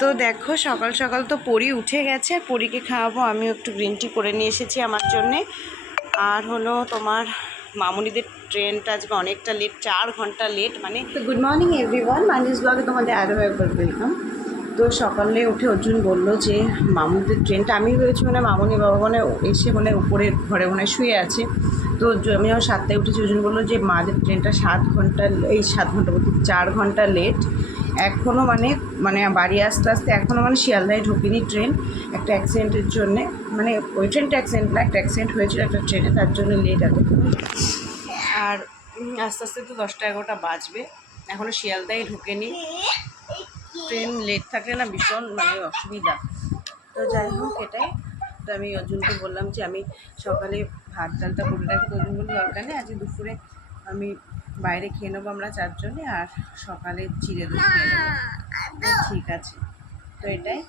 তো দেখো সকাল সকাল তো পরি উঠে গেছে, পরীকে খাওয়াবো। আমিও একটু গ্রিন টি করে নিয়ে এসেছি আমার জন্যে। আর হলো তোমার মামুনিদের ট্রেনটা আজকে অনেকটা লেট, 4 ঘন্টা লেট। মানে তো গুড মর্নিং এভরিওয়ান, মানজিস ব্লগে তোমাদের আরও একবার ওয়েলকাম। তো সকালে উঠে অর্জুন বললো যে মামুনিদের ট্রেনটা, আমি ভেবেছি মানে মামুনি বাবা মানে এসে মানে উপরে ঘরে মনে শুয়ে আছে। তো আমি যখন 7টায় উঠেছি, অর্জুন বললো যে মাদের ট্রেনটা 7 ঘন্টা, এই 7 ঘন্টা বলতে 4 ঘন্টা লেট এখনও। মানে বাড়ি আসতে আসতে এখনও মানে শিয়ালদায় ঢোকেনি ট্রেন, একটা অ্যাক্সিডেন্টের জন্যে। মানে ওই ট্রেনটা অ্যাক্সিডেন্ট না, একটা অ্যাক্সিডেন্ট হয়েছিল একটা ট্রেনে, তার জন্য লেট এতক্ষণ। আর আস্তে আস্তে তো 10টা-11টা বাজবে, এখনও শিয়ালদায় ঢোকেনি। ট্রেন লেট থাকলে না ভীষণ মানে অসুবিধা। তো যাই হোক এটাই। তো আমি অর্জুনকে বললাম যে আমি সকালে ভাত ডালটা করে রাখি। তো অর্জুন বললো দরকার নেই, আজকে দুপুরে আমি বাইরে খেয়ে নেবো আমরা 4 জনে, আর সকালে চিড়ে দুধ খেয়ে নেবো। তো ঠিক আছে, তো এটাই।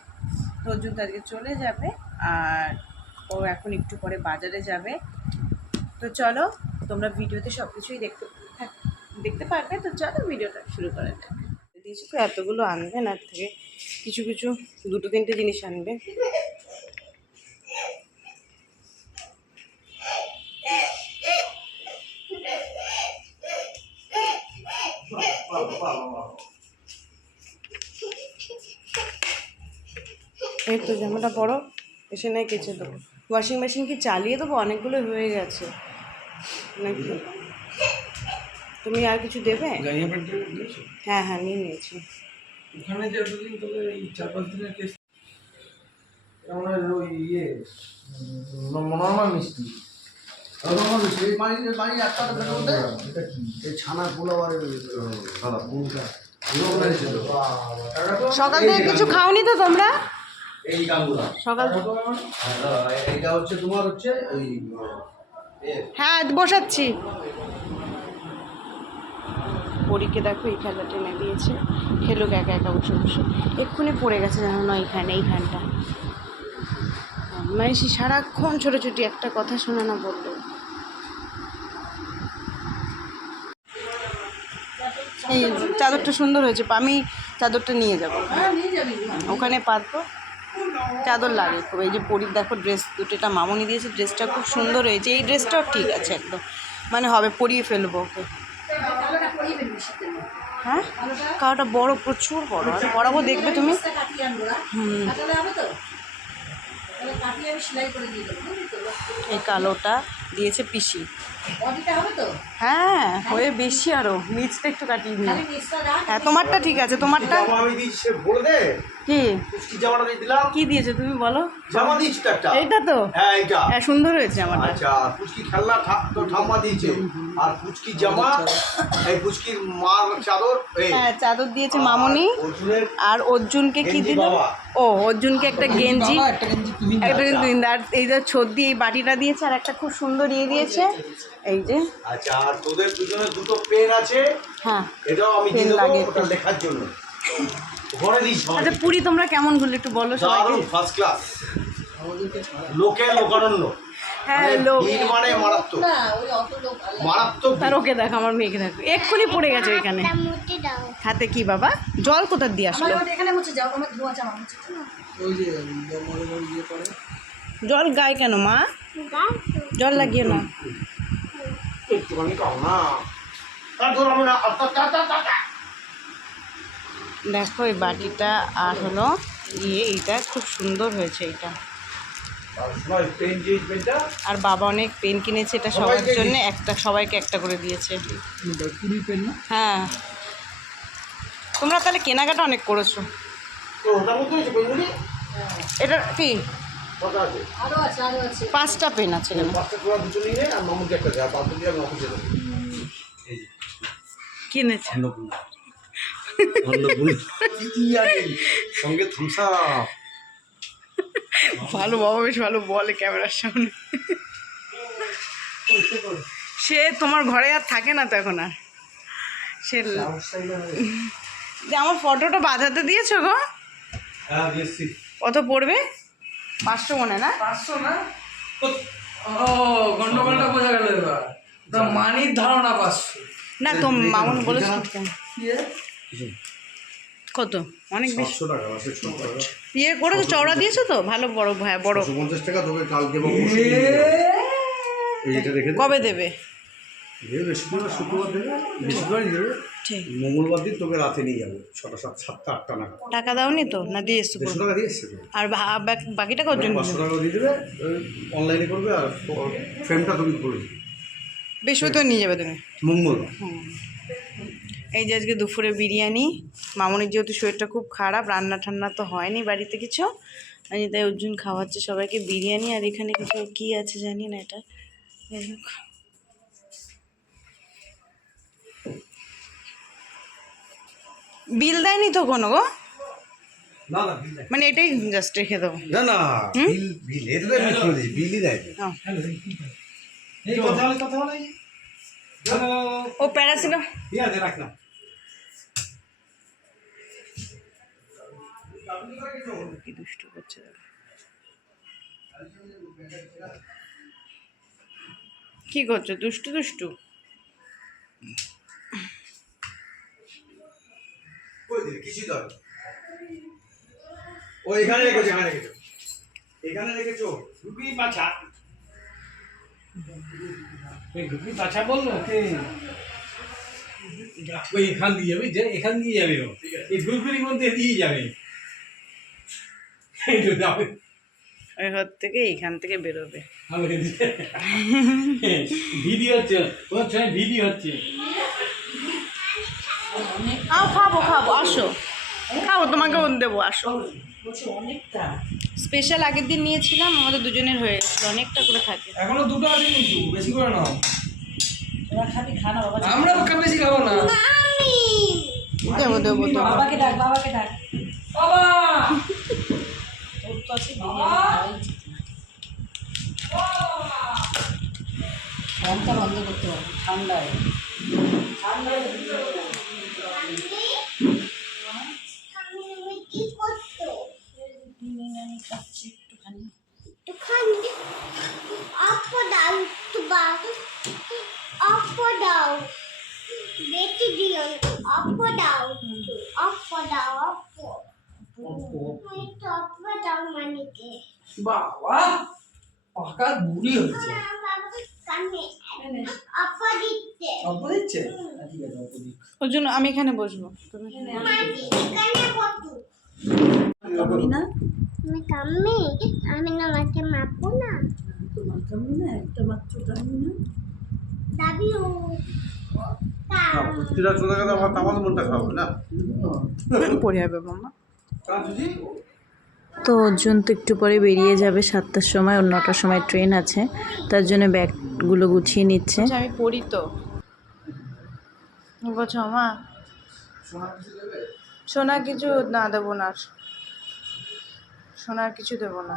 তো অর্জুন তো আজকে চলে যাবে, আর ও এখন একটু পরে বাজারে যাবে। তো চলো, তোমরা ভিডিওতে সব কিছুই দেখতে পারবে। তো চলো ভিডিওটা শুরু করা যাক। দিয়েছি তো এতগুলো আনবে না, থেকে কিছু কিছু 2-3টে জিনিস আনবে। এই তো জামাটা পরো, এসে নাই কেচে দেবো। ওয়াশিং মেশিন কি চালিয়ে দেবো? অনেকগুলো হয়ে গেছে নাকি? তুমি আর কিছু দেবে? হ্যাঁ হ্যাঁ নিয়ে নিয়েছি। ওখানে যে এতদিন তোদের এই 4-5 দিনের কেস আমরা ওই নর্মাল মিষ্টি এই পানি একটা এটা কি এই ছানা পোলাও আর সাদা পুরোটা সকাল থেকে কিছু খাওনি তো তোমরা? এই গাঙ্গুলা সকাল এইটা হচ্ছে তোমার হচ্ছে ওই হ্যাঁ বসাচ্ছি। পরীকে দেখো এই খেলা টেনে দিয়েছে, খেলুক একা একা বসে বসে। এক্ষুনি পড়ে গেছে জানো না এইখানটা। মানে সে সারাক্ষণ ছোটোছুটি, একটা কথা শোনা না বললো। এই চাদরটা সুন্দর হয়েছে, আমি চাদরটা নিয়ে যাবো, ওখানে পাতবো। চাদর লাগে খুব। এই যে পরীর দেখো ড্রেস দুটোটা মামুনি দিয়েছে, ড্রেসটা খুব সুন্দর হয়েছে। এই ড্রেসটাও ঠিক আছে একদম, মানে হবে, পরিয়ে ফেলবো ওকে। হ্যাঁ কালোটা বড়, প্রচুর বড়। আর পরাবো দেখবে তুমি। এই কালোটা দিয়েছে পিসি। হ্যাঁ হয়ে বেশি, আরো নিচটা একটু কাটিয়ে দিই। হ্যাঁ তোমারটা ঠিক আছে, তোমারটা কি দিয়েছে তুমি বলো? জামা দিয়েছি একটা, এইটা তো হ্যাঁ এইটা হ্যাঁ সুন্দর হয়েছে আমার। আচ্ছা পুচকি খেলনা তো ঠাম্মা দিয়েছে, আর পুচকি জামা এই পুচকির মার চাদর, হ্যাঁ চাদর দিয়েছে মামুনি। আর অর্জুনকে কি দিল? ও অর্জুনকে একটা গেঞ্জি, একটা গেঞ্জি। আর এই যে ছদ্দি এই বাটিটা দিয়েছে, আর একটা খুব সুন্দর ইয়ে দিয়েছে এই যে। আচ্ছা আর তোদের দুজনে দুটো পেন আছে, হ্যাঁ এটাও আমি দিয়ে দেবো ওটা লেখার জন্য। ঘরে দিস। আচ্ছা পুরি তোমরা কেমন ঘুরলে একটু বলো সবাইকে। ফার্স্ট ক্লাস, লোকে লোকারণ্য। হ্যাঁ লোক মানে মারাত্মক মারাত্মক। আর ওকে দেখো, আমার মেয়েকে দেখো এক্ষুনি পড়ে গেছে ওইখানে। হাতে কি বাবা? জল কোথা দিয়ে আসলো? জল গায়ে কেন মা? জল লাগিয়ে না। দেখো এই বাটিটা আর হলো এইটা খুব সুন্দর হয়েছে এইটা। আর বাবা অনেক পেন কিনেছে, এটা সবার জন্য একটা, সবাইকে একটা করে দিয়েছে। হ্যাঁ তোমরা তাহলে কেনাকাটা অনেক করেছো। এটা কি 5টা পেন আছে কিনেছে সঙ্গে থামসা। ভালো বাবা, বেশ ভালো বলে ক্যামেরার সামনে। সে তোমার ঘরে আর থাকে না তো এখন আর। সে আমার ফটোটা বাঁধাতে দিয়েছো গো? কত পড়বে? 500 মনে না? 500 না? ও গন্ডগোলটা বোঝা গেল এবার। মানির ধারণা 500 না তো মামুন বলেছিল কেন? কত অনেক বেশি 700 টাকা আছে 600 টাকা ইয়ে করে তো চওড়া দিয়েছো তো ভালো বড় হ্যাঁ বড় 50 টাকা তোকে কালকে বা পরশু দিয়ে দেবো। এইটা রেখে দে কবে দেবে দেবে বৃহস্পতিবার শুক্রবার দেবে বৃহস্পতিবারই দেবে ঠিক মঙ্গলবার দিন তোকে রাতে নিয়ে যাবো 6টা 7টা 8টা নাগাদ টাকা দাওনি তো না দিয়ে এসছো 150 টাকা দিয়ে এসছে তো আর বাকি টাকা অর্জন 500 টাকা দিয়ে দেবে অনলাইনে করবে আর ফ্রেমটা তুমি করে দেবে বৃহস্পতিবার নিয়ে যাবে তুমি মঙ্গলবার এই যে আজকে দুপুরে বিরিয়ানি মামনির যেহেতু শরীরটা খুব খারাপ রান্না ঠান্না তো হয়নি বাড়িতে কিছু আমি তাই অর্জুন খাওয়াচ্ছে সবাইকে বিরিয়ানি আর এখানে কিছু কি আছে জানি না এটা যাই হোক বিল দেয়নি তো কোনো গো না না বিল মানে এটাই জাস্ট রেখে দেবো না না বিল বিল এটা তো আমি করে দিই বিলই দেয় হ্যাঁ। এই কথা বলে ও প্যারাসিটা ইয়া দে রাখ না কি দুষ্টু করছে দেখো। কি করছো দুষ্টু দুষ্টু কই দিলে কিছু দাও ও এখানে রেখেছো এখানে রেখেছো ঢুকি পাছা এই ঢুকি পাছা বললো কে ওই এখান দিয়ে যাবে যে এখান দিয়ে যাবে ও এই ঘুরঘুরির মধ্যে দিয়ে যাবে এই তো যাবে ওই ঘর থেকে এইখান থেকে বেরোবে ভিডিও হচ্ছে ওর সঙ্গে ভিডিও হচ্ছে খাবো খাবো আসো খাবো তোমাকে দেবো আসো স্পেশাল আগের দিন নিয়েছিলাম আমাদের দুজনের হয়ে গেছিলো অনেকটা করে থাকে এখনো দুটো আছে কিন্তু বেশি করে নাও আমরা তো বেশি খাবো না দেবো দেবো দেবো বাবাকে ডাক বাবাকে ডাক বাবা ওর তো আছে বিরিয়ানি ফ্যানটা বন্ধ করতে হবে ঠান্ডায় বিরিয়ানি খাচ্ছি একটুখানি বাবা পাকা বুড়ি হচ্ছে অল্প দিচ্ছে ঠিক আছে অল্প দিক ওর জন্য আমি এখানে বসবো তুমি আমি না আমি না মাকে মাপবো না তোমার কামি না একটা মাত্র কামি না দাবি ও সেটা চলে গেলে আমার মনটা খারাপ না পড়ে যাবে মামা কাজী তো অর্জুন তো একটু পরে বেরিয়ে যাবে 7টার সময় ওর 9টার সময় ট্রেন আছে তার জন্য ব্যাগগুলো গুছিয়ে নিচ্ছে আচ্ছা আমি পড়ি তো বলছো মা সোনা কিছু না দেবো না আর। সোনার কিছু দেবো না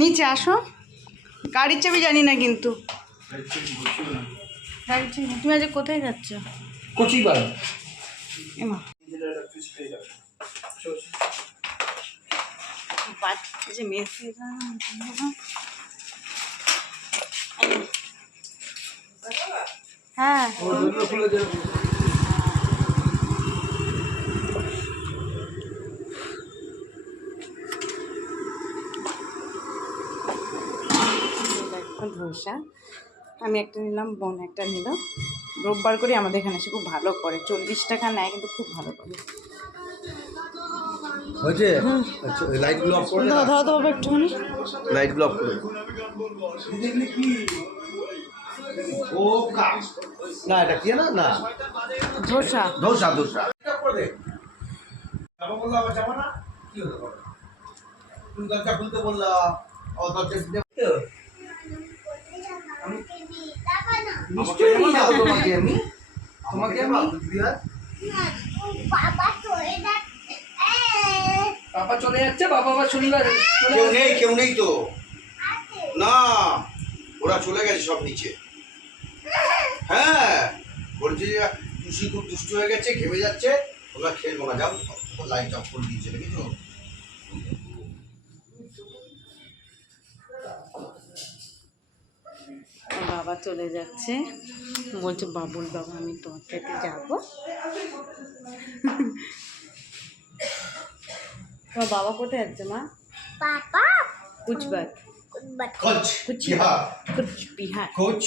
নিচে আসো গাড়ির চাবি জানি না কিন্তু গাড়ির চাবি তুমি আজ কোথায় যাচ্ছ কচি বার এমা যে মেসি হ্যাঁ খুলে দেবে ধোসা আমি একটা নিলাম বোন একটা নিল রোববার করে আমাদের এখানে এসে খুব ভালো করে 40 টাকা নেয় কিন্তু খুব ভালো করে হয়েছে আচ্ছা লাইটগুলো অফ করে ধরো ধরো তো বাবা একটুখানি লাইটগুলো অফ করে ও কা না এটা কি না না ধোসা দোসা বাবা বললো আবার যাবো না কি হলো তুমি দরজা খুলতে বললা ও দরজা খুলতে নিশ্চয়ই নিয়ে যাবো তোমাকে আমি পাপা চলে যাচ্ছে বাবা আবার শনিবার কেউ নেই তো না ওরা চলে গেছে সব নিচে হ্যাঁ বলছি যে খুশি খুব দুষ্টু হয়ে গেছে, ঘেমে যাচ্ছে, ওরা খেলবো না, যাও লাইট অফ করে দিয়েছে দেখেছো। ওর বাবা চলে যাচ্ছে, বলছে বাবুল বাবা আমি তোমার সাথে যাবো। তোমার বাবা কোথায় যাচ্ছে মা? पापा কুচবিহার। কোচ বিহার, কুচবিহার। কোচ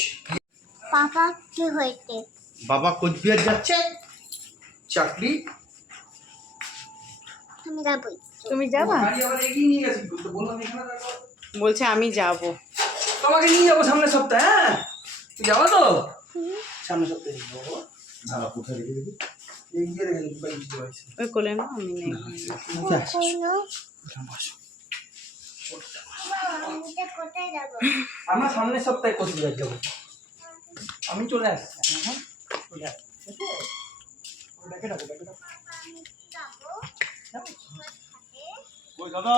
पापा की होते বাবা কোচবিহার যাচ্ছে, চাকরি। हम जाबो তুমি যাবা? গাড়ি আবার এগিয়ে নিয়ে গেছি তো, বললাম এখানে রাখো। বলছে আমি যাব। তোমাকে নিয়ে যাবো সামনের সপ্তাহে। হ্যাঁ তুই যাবো তো? সামনের সপ্তাহে নিয়ে যাবো। দাদা কোথায় রেখে দিবি? এগিয়ে রেখে দিবি, বাইক দিয়ে আসি। ওই কোলে না আমি নেই। कोनो বসো। हम कोথায় যাব আমরা সামনের সপ্তাহে কোচবিহার যাবো। আমি চলে আসছি। হ্যাঁ চলে আসছি। ঠিক আছে? ওটাকে ডাকো, ওটাকে ডাকো। ওই দাদা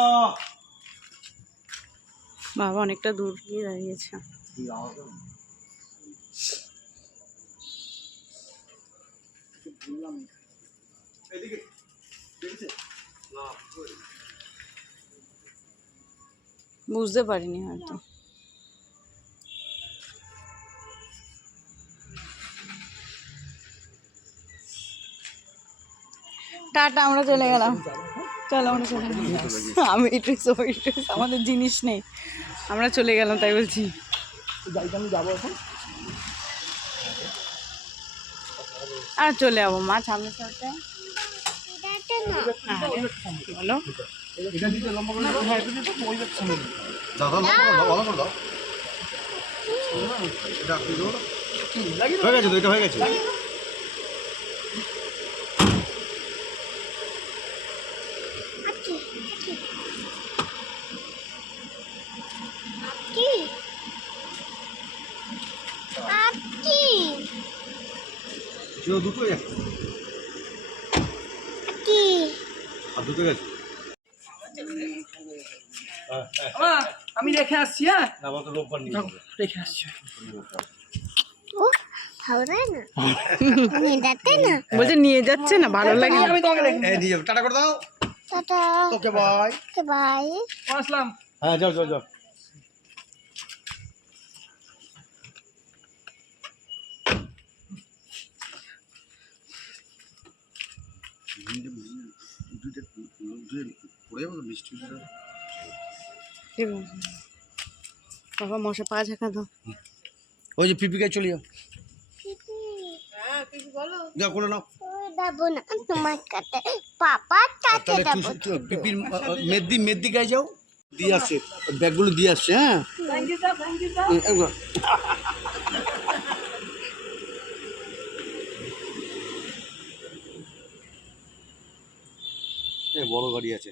বাবা অনেকটা দূর গিয়ে দাঁড়িয়েছে। এদিকে দেখেছে না, বুঝতে পারিনি হয়তো। টাটা, আমরা চলে গেলাম। চলো আমরা চলে গেলাম। আমি আমাদের জিনিস নেই, আমরা চলে গেলাম তাই বলছি। আমি যাবো এখন। আর চলে যাবো মা সামনের সাথে। এটা না বলো এটা দিতে লম্বা করে দাও। হ্যাঁ এটা দিতে ওই যাচ্ছে সামনে। দাদা ভালো করে দাও, এটা আপনি দাও। হয়ে গেছে তো, এটা হয়ে গেছে। কি আপকি ছিল দুটো গেছে, কি আর দুটো গেছে। আমা, আমি রেখে আসছি। হ্যাঁ না বাবা তো রোববার নিয়ে যাবে। রেখে আসছি। ও ভালো না নিয়ে যাচ্ছে না বলছে নিয়ে যাচ্ছে না, ভালো লাগে না। আমি তোমাকে রেখে এই নিয়ে যাবে, টাটা করে দাও। Ta ta okay bye. Okay bye আসলাম। হ্যাঁ যাও যাও যাও। বাবা মশা পা ঝাঁকা দাও। ওই যে পিপিকে চলে যাও, যাও করে নাও। ওই যাবো না তোমার কাছে পাপার কাছে তাহলে যাবো তুই পিপির মেদি গায়ে যাও, দিয়ে আসছে ব্যাগগুলো দিয়ে আসছে। হ্যাঁ বড় গাড়ি আছে।